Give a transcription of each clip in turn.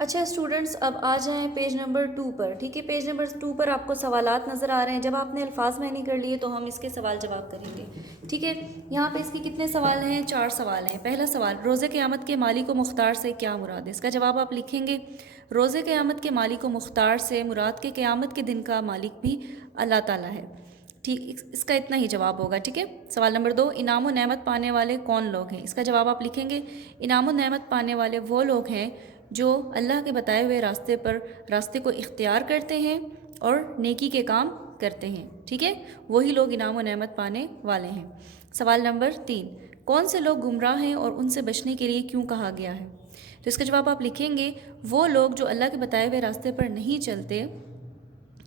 اچھا اسٹوڈنٹس، اب آ جائیں پیج نمبر 2 پر. ٹھیک ہے، پیج نمبر 2 پر آپ کو سوالات نظر آ رہے ہیں. جب آپ نے الفاظ میں نہیں کر لیے تو ہم اس کے سوال جواب کریں گے. ٹھیک ہے، یہاں پہ اس کے کتنے سوال ہیں؟ 4 سوال ہیں. پہلا سوال، روز قیامت کے مالک و مختار سے کیا مراد ہے؟ اس کا جواب آپ لکھیں گے روز قیامت کے مالک و مختار سے مراد کے قیامت کے دن کا مالک بھی اللہ تعالیٰ ہے. ٹھیک، اس کا اتنا ہی جواب ہوگا. ٹھیک ہے. سوال نمبر 2، انعام و نعمت پانے والے کون لوگ ہیں؟ اس کا جواب آپ لکھیں گے انعام و نعمت پانے والے وہ لوگ ہیں جو اللہ کے بتائے ہوئے راستے کو اختیار کرتے ہیں اور نیکی کے کام کرتے ہیں. ٹھیک ہے، وہی لوگ انعام و نعمت پانے والے ہیں. سوال نمبر 3، کون سے لوگ گمراہ ہیں اور ان سے بچنے کے لیے کیوں کہا گیا ہے؟ تو اس کا جواب آپ لکھیں گے وہ لوگ جو اللہ کے بتائے ہوئے راستے پر نہیں چلتے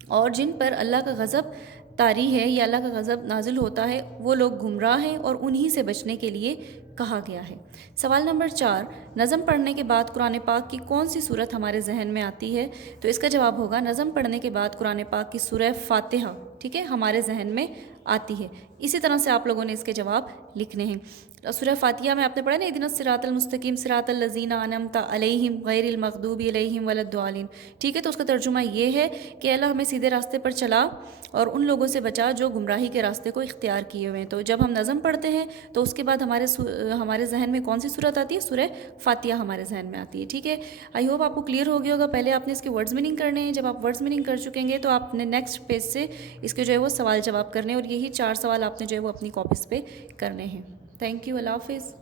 اور جن پر اللہ کا غضب طاری ہے یا اللہ کا غضب نازل ہوتا ہے، وہ لوگ گمراہ ہیں اور انہی سے بچنے کے لیے کہا گیا ہے. سوال نمبر 4، نظم پڑھنے کے بعد قرآن پاک کی کون سی صورت ہمارے ذہن میں آتی ہے؟ تو اس کا جواب ہوگا نظم پڑھنے کے بعد قرآن پاک کی سورہ فاتحہ. ٹھیک ہے، ہمارے ذہن میں آتی ہے. اسی طرح سے آپ لوگوں نے اس کے جواب لکھنے ہیں. سورہ فاتحہ میں آپ نے پڑھا نا، اہدنا الصراط المستقیم صراط الذین انعمت علیہم غیر المغضوب علیہم ولا الضالین. ٹھیک ہے، تو اس کا ترجمہ یہ ہے کہ اللہ ہمیں سیدھے راستے پر چلا اور ان لوگوں سے بچا جو گمراہی کے راستے کو اختیار کیے ہوئے ہیں. تو جب ہم نظم پڑھتے ہیں تو اس کے بعد ہمارے ذہن میں کون سی صورت آتی ہے؟ سورہ فاتحہ ہمارے ذہن میں آتی ہے. ٹھیک ہے، آئی ہوپ آپ کو کلیئر ہو گیا ہوگا. پہلے آپ نے اس کے ورڈز میننگ کرنے ہیں. جب آپ ورڈز میننگ کر چکیں گے تو آپ نے نیکسٹ پیج سے اس کے جو ہے وہ سوال جواب کرنے ہیں، اور یہی 4 سوال آپ نے جو ہے وہ اپنی کاپیز پہ کرنے ہیں. تھینک یو، اللہ حافظ.